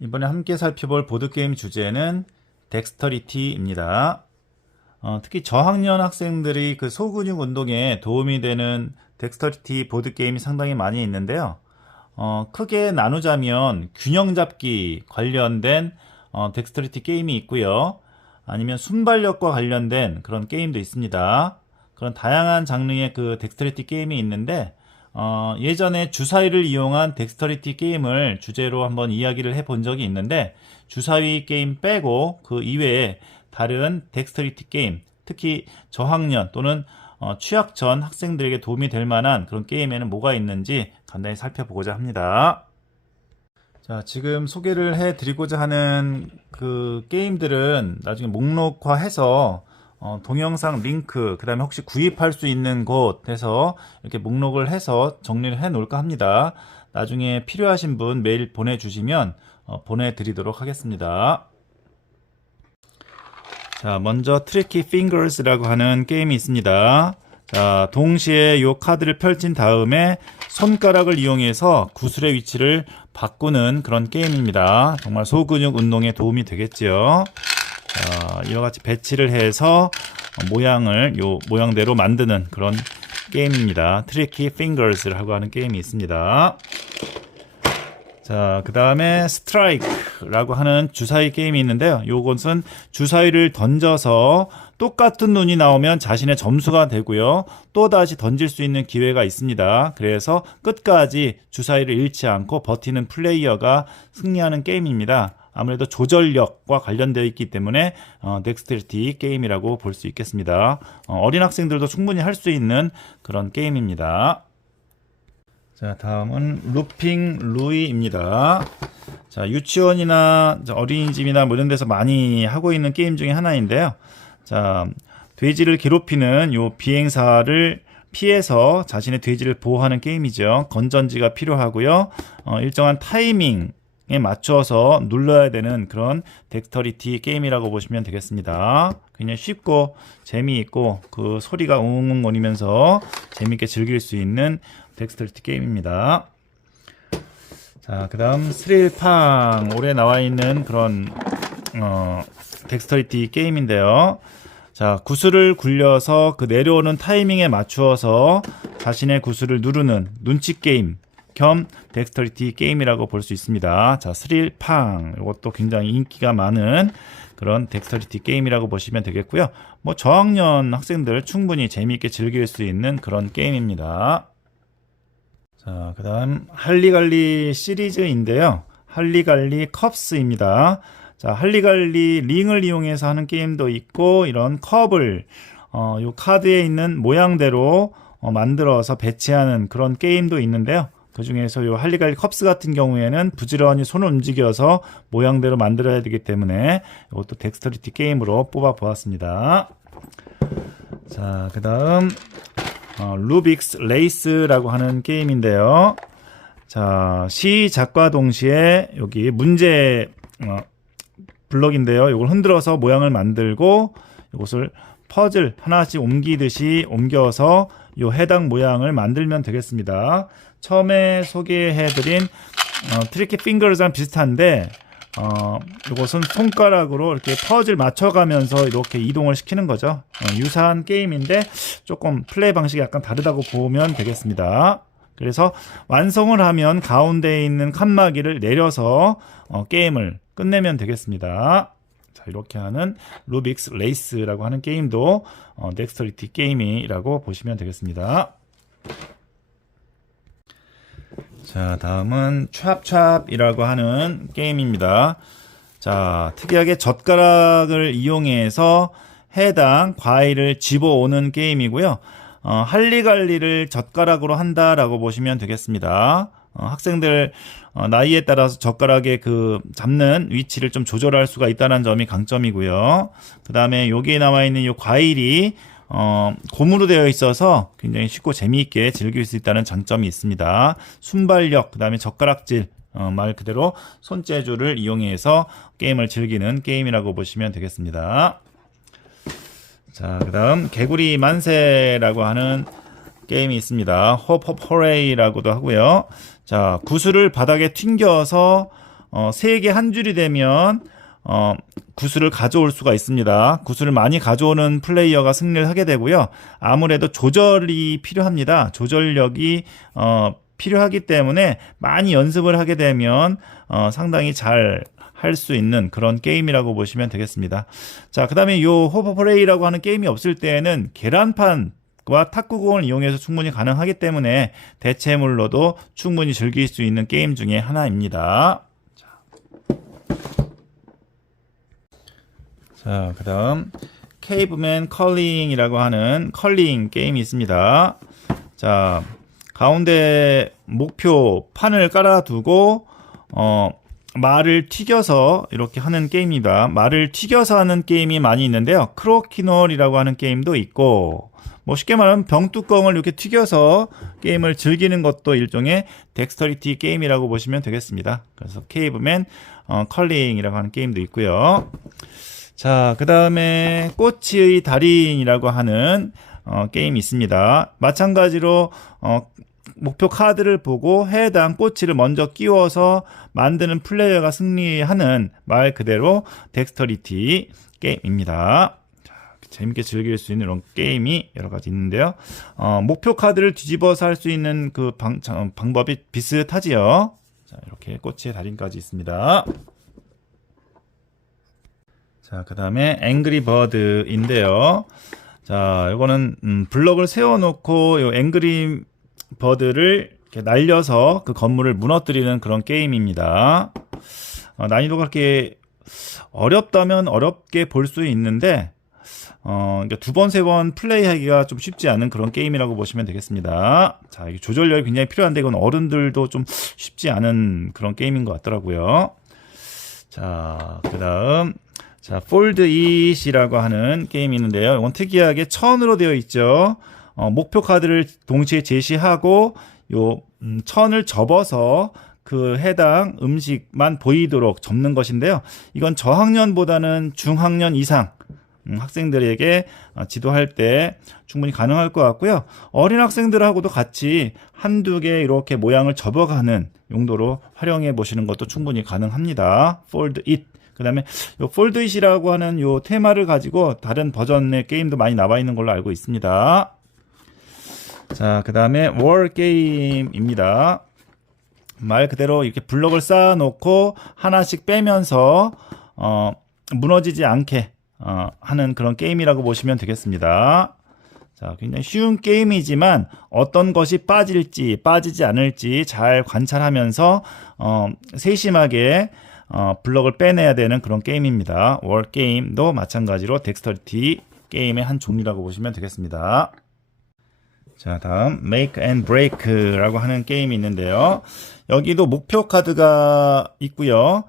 이번에 함께 살펴볼 보드게임 주제는 덱스터리티입니다. 어, 특히 저학년 학생들이 그 소근육 운동에 도움이 되는 덱스터리티 보드게임이 상당히 많이 있는데요. 어, 크게 나누자면 균형 잡기 관련된 어, 덱스터리티 게임이 있고요. 아니면 순발력과 관련된 그런 게임도 있습니다. 그런 다양한 장르의 그 덱스터리티 게임이 있는데 어, 예전에 주사위를 이용한 덱스터리티 게임을 주제로 한번 이야기를 해 본 적이 있는데 주사위 게임 빼고 그 이외에 다른 덱스터리티 게임 특히 저학년 또는 어, 취학 전 학생들에게 도움이 될 만한 그런 게임에는 뭐가 있는지 간단히 살펴보고자 합니다. 자, 지금 소개를 해 드리고자 하는 그 게임들은 나중에 목록화해서 어, 동영상 링크, 그 다음에 혹시 구입할 수 있는 곳에서 이렇게 목록을 해서 정리를 해 놓을까 합니다. 나중에 필요하신 분 메일 보내주시면 어, 보내드리도록 하겠습니다. 자, 먼저 트리키 핑거스라고 하는 게임이 있습니다. 자, 동시에 이 카드를 펼친 다음에 손가락을 이용해서 구슬의 위치를 바꾸는 그런 게임입니다. 정말 소근육 운동에 도움이 되겠지요. 자, 이와 같이 배치를 해서 모양을 요 모양대로 만드는 그런 게임입니다. 트리키 핑거스라고 하는 게임이 있습니다. 자, 그 다음에 스트라이크라고 하는 주사위 게임이 있는데요. 요것은 주사위를 던져서 똑같은 눈이 나오면 자신의 점수가 되고요. 또 다시 던질 수 있는 기회가 있습니다. 그래서 끝까지 주사위를 잃지 않고 버티는 플레이어가 승리하는 게임입니다. 아무래도 조절력과 관련되어 있기 때문에 어, 덱스트리티 게임이라고 볼 수 있겠습니다. 어, 어린 학생들도 충분히 할 수 있는 그런 게임입니다. 자, 다음은 루핑 루이입니다. 자, 유치원이나 어린이집이나 뭐 이런 데서 많이 하고 있는 게임 중에 하나인데요. 자, 돼지를 괴롭히는 요 비행사를 피해서 자신의 돼지를 보호하는 게임이죠. 건전지가 필요하고요. 어, 일정한 타이밍 에 맞춰서 눌러야 되는 그런 덱스터리티 게임이라고 보시면 되겠습니다. 그냥 쉽고 재미있고 그 소리가 웅웅거리면서 재미있게 즐길 수 있는 덱스터리티 게임입니다. 자, 그 다음 스릴팡 올해 나와 있는 그런 어, 덱스터리티 게임인데요. 자, 구슬을 굴려서 그 내려오는 타이밍에 맞추어서 자신의 구슬을 누르는 눈치 게임 겸 덱스터리티 게임이라고 볼 수 있습니다. 자, 스릴팡 이것도 굉장히 인기가 많은 그런 덱스터리티 게임이라고 보시면 되겠고요. 뭐 저학년 학생들 충분히 재미있게 즐길 수 있는 그런 게임입니다. 자, 그 다음 할리갈리 시리즈인데요. 할리갈리 컵스입니다. 자, 할리갈리 링을 이용해서 하는 게임도 있고 이런 컵을 어, 요 카드에 있는 모양대로 어, 만들어서 배치하는 그런 게임도 있는데요. 그 중에서 요 할리갈리 컵스 같은 경우에는 부지런히 손을 움직여서 모양대로 만들어야 되기 때문에 이것도 덱스터리티 게임으로 뽑아 보았습니다. 자, 그 다음, 어, 루빅스 레이스라고 하는 게임인데요. 자, 시작과 동시에 여기 문제, 어, 블럭인데요. 이걸 흔들어서 모양을 만들고 이것을 퍼즐 하나씩 옮기듯이 옮겨서 요 해당 모양을 만들면 되겠습니다. 처음에 소개해드린 어, 트리키 핑거즈랑 비슷한데 어, 이것은 손가락으로 이렇게 퍼즐 맞춰가면서 이렇게 이동을 시키는 거죠. 어, 유사한 게임인데 조금 플레이 방식이 약간 다르다고 보면 되겠습니다. 그래서 완성을 하면 가운데에 있는 칸막이를 내려서 어, 게임을 끝내면 되겠습니다. 자, 이렇게 하는 루빅스 레이스라고 하는 게임도 어, 덱스터리티 게임이라고 보시면 되겠습니다. 자, 다음은 찹찹이라고 하는 게임입니다. 자, 특이하게 젓가락을 이용해서 해당 과일을 집어오는 게임이고요. 어, 할리갈리를 젓가락으로 한다라고 보시면 되겠습니다. 어, 학생들 어, 나이에 따라서 젓가락의 그 잡는 위치를 좀 조절할 수가 있다는 점이 강점이고요. 그 다음에 여기에 나와 있는 이 과일이 어, 고무로 되어 있어서 굉장히 쉽고 재미있게 즐길 수 있다는 장점이 있습니다. 순발력, 그 다음에 젓가락질, 어, 말 그대로 손재주를 이용해서 게임을 즐기는 게임이라고 보시면 되겠습니다. 자, 그 다음, 개구리 만세라고 하는 게임이 있습니다. 호흡 호레이라고도 하고요. 자, 구슬을 바닥에 튕겨서, 어, 세개한 줄이 되면, 어, 구슬을 가져올 수가 있습니다. 구슬을 많이 가져오는 플레이어가 승리를 하게 되고요. 아무래도 조절이 필요합니다. 조절력이, 어, 필요하기 때문에 많이 연습을 하게 되면, 어, 상당히 잘 할 수 있는 그런 게임이라고 보시면 되겠습니다. 자, 그 다음에 요 호버플레이라고 하는 게임이 없을 때에는 계란판과 탁구공을 이용해서 충분히 가능하기 때문에 대체물로도 충분히 즐길 수 있는 게임 중에 하나입니다. 자, 그 다음 케이브맨 컬링이라고 하는 컬링 게임이 있습니다. 자, 가운데 목표 판을 깔아두고 어 말을 튀겨서 이렇게 하는 게임입니다. 말을 튀겨서 하는 게임이 많이 있는데요. 크로키놀이라고 하는 게임도 있고 뭐 쉽게 말하면 병뚜껑을 이렇게 튀겨서 게임을 즐기는 것도 일종의 덱스터리티 게임이라고 보시면 되겠습니다. 그래서 케이브맨 어, 컬링이라고 하는 게임도 있고요. 자, 그 다음에 꼬치의 달인이라고 하는 어, 게임이 있습니다. 마찬가지로 어, 목표 카드를 보고 해당 꼬치를 먼저 끼워서 만드는 플레이어가 승리하는 말 그대로 덱스터리티 게임입니다. 자, 재밌게 즐길 수 있는 이런 게임이 여러 가지 있는데요. 어, 목표 카드를 뒤집어서 할 수 있는 그 방, 자, 방법이 비슷하지요. 자, 이렇게 꼬치의 달인까지 있습니다. 자, 그 다음에 앵그리 버드인데요. 자, 이거는 음, 블럭을 세워놓고 요 앵그리 버드를 날려서 그 건물을 무너뜨리는 그런 게임입니다. 어, 난이도가 그렇게 어렵다면 어렵게 볼 수 있는데 어, 그러니까 두 번, 세 번 플레이하기가 좀 쉽지 않은 그런 게임이라고 보시면 되겠습니다. 자, 이게 조절력이 굉장히 필요한데 이건 어른들도 좀 쉽지 않은 그런 게임인 것 같더라고요. 자, 그 다음. 자, 폴드 이시라고 하는 게임이 있는데요. 이건 특이하게 천으로 되어 있죠. 어, 목표 카드를 동시에 제시하고 요 음, 천을 접어서 그 해당 음식만 보이도록 접는 것인데요. 이건 저학년보다는 중학년 이상 음, 학생들에게 어, 지도할 때 충분히 가능할 것 같고요. 어린 학생들하고도 같이 한두 개 이렇게 모양을 접어가는 용도로 활용해 보시는 것도 충분히 가능합니다. Fold it. 그 다음에 요 it이라고 하는 요 테마를 가지고 다른 버전의 게임도 많이 나와 있는 걸로 알고 있습니다. 자, 그 다음에 월 게임입니다. 말 그대로 이렇게 블럭을 쌓아 놓고 하나씩 빼면서 어, 무너지지 않게 어, 하는 그런 게임이라고 보시면 되겠습니다. 자, 굉장히 쉬운 게임이지만 어떤 것이 빠질지 빠지지 않을지 잘 관찰하면서 어, 세심하게 어, 블럭을 빼내야 되는 그런 게임입니다. 월 게임도 마찬가지로 덱스터리티 게임의 한 종류라고 보시면 되겠습니다. 자, 다음 Make and Break라고 하는 게임이 있는데요. 여기도 목표 카드가 있고요.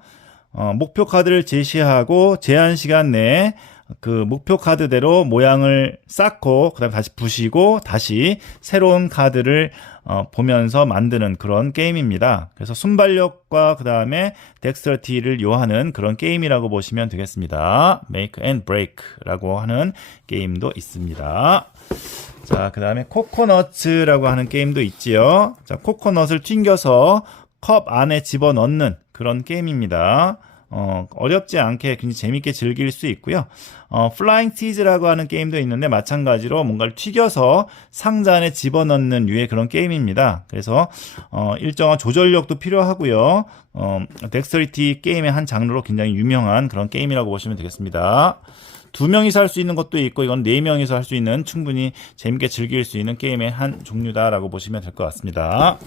어, 목표 카드를 제시하고 제한 시간 내에 그 목표 카드대로 모양을 쌓고 그다음에 다시 부시고 다시 새로운 카드를 어, 보면서 만드는 그런 게임입니다. 그래서 순발력과 그다음에 덱스터티를 요하는 그런 게임이라고 보시면 되겠습니다. Make and Break라고 하는 게임도 있습니다. 자, 그 다음에 코코넛츠라고 하는 게임도 있지요. 자, 코코넛을 튕겨서 컵 안에 집어 넣는 그런 게임입니다. 어, 어렵지 않게 굉장히 재밌게 즐길 수 있고요. 어, 플라잉 티즈라고 하는 게임도 있는데 마찬가지로 뭔가를 튀겨서 상자 안에 집어넣는 류의 그런 게임입니다. 그래서 어, 일정한 조절력도 필요하고요. 어, 덱스터리티 게임의 한 장르로 굉장히 유명한 그런 게임이라고 보시면 되겠습니다. 두 명이서 할 수 있는 것도 있고 이건 네 명이서 할 수 있는 충분히 재밌게 즐길 수 있는 게임의 한 종류다라고 보시면 될 것 같습니다.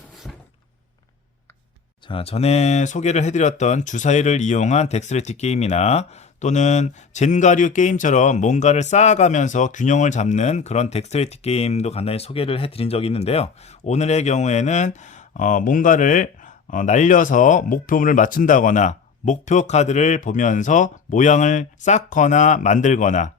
자, 전에 소개를 해드렸던 주사위를 이용한 덱스레티 게임이나 또는 젠가류 게임처럼 뭔가를 쌓아가면서 균형을 잡는 그런 덱스레티 게임도 간단히 소개를 해드린 적이 있는데요. 오늘의 경우에는 어, 뭔가를 어, 날려서 목표물을 맞춘다거나 목표 카드를 보면서 모양을 쌓거나 만들거나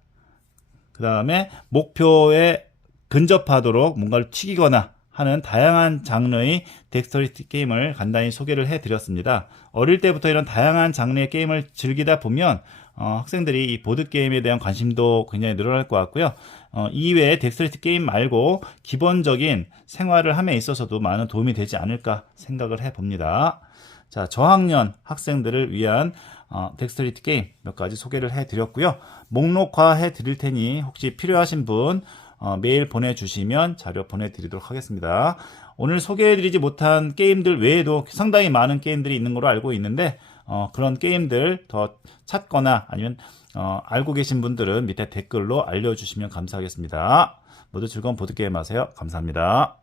그 다음에 목표에 근접하도록 뭔가를 튀기거나 하는 다양한 장르의 덱스터리티 게임을 간단히 소개를 해드렸습니다. 어릴 때부터 이런 다양한 장르의 게임을 즐기다 보면 어, 학생들이 이 보드게임에 대한 관심도 굉장히 늘어날 것 같고요. 어, 이외에 덱스터리티 게임 말고 기본적인 생활을 함에 있어서도 많은 도움이 되지 않을까 생각을 해봅니다. 자, 저학년 학생들을 위한 어, 덱스터리티 게임 몇 가지 소개를 해드렸고요. 목록화 해드릴 테니 혹시 필요하신 분 어, 메일 보내주시면 자료 보내드리도록 하겠습니다. 오늘 소개해드리지 못한 게임들 외에도 상당히 많은 게임들이 있는 걸로 알고 있는데 어, 그런 게임들 더 찾거나 아니면 어, 알고 계신 분들은 밑에 댓글로 알려주시면 감사하겠습니다. 모두 즐거운 보드게임 하세요. 감사합니다.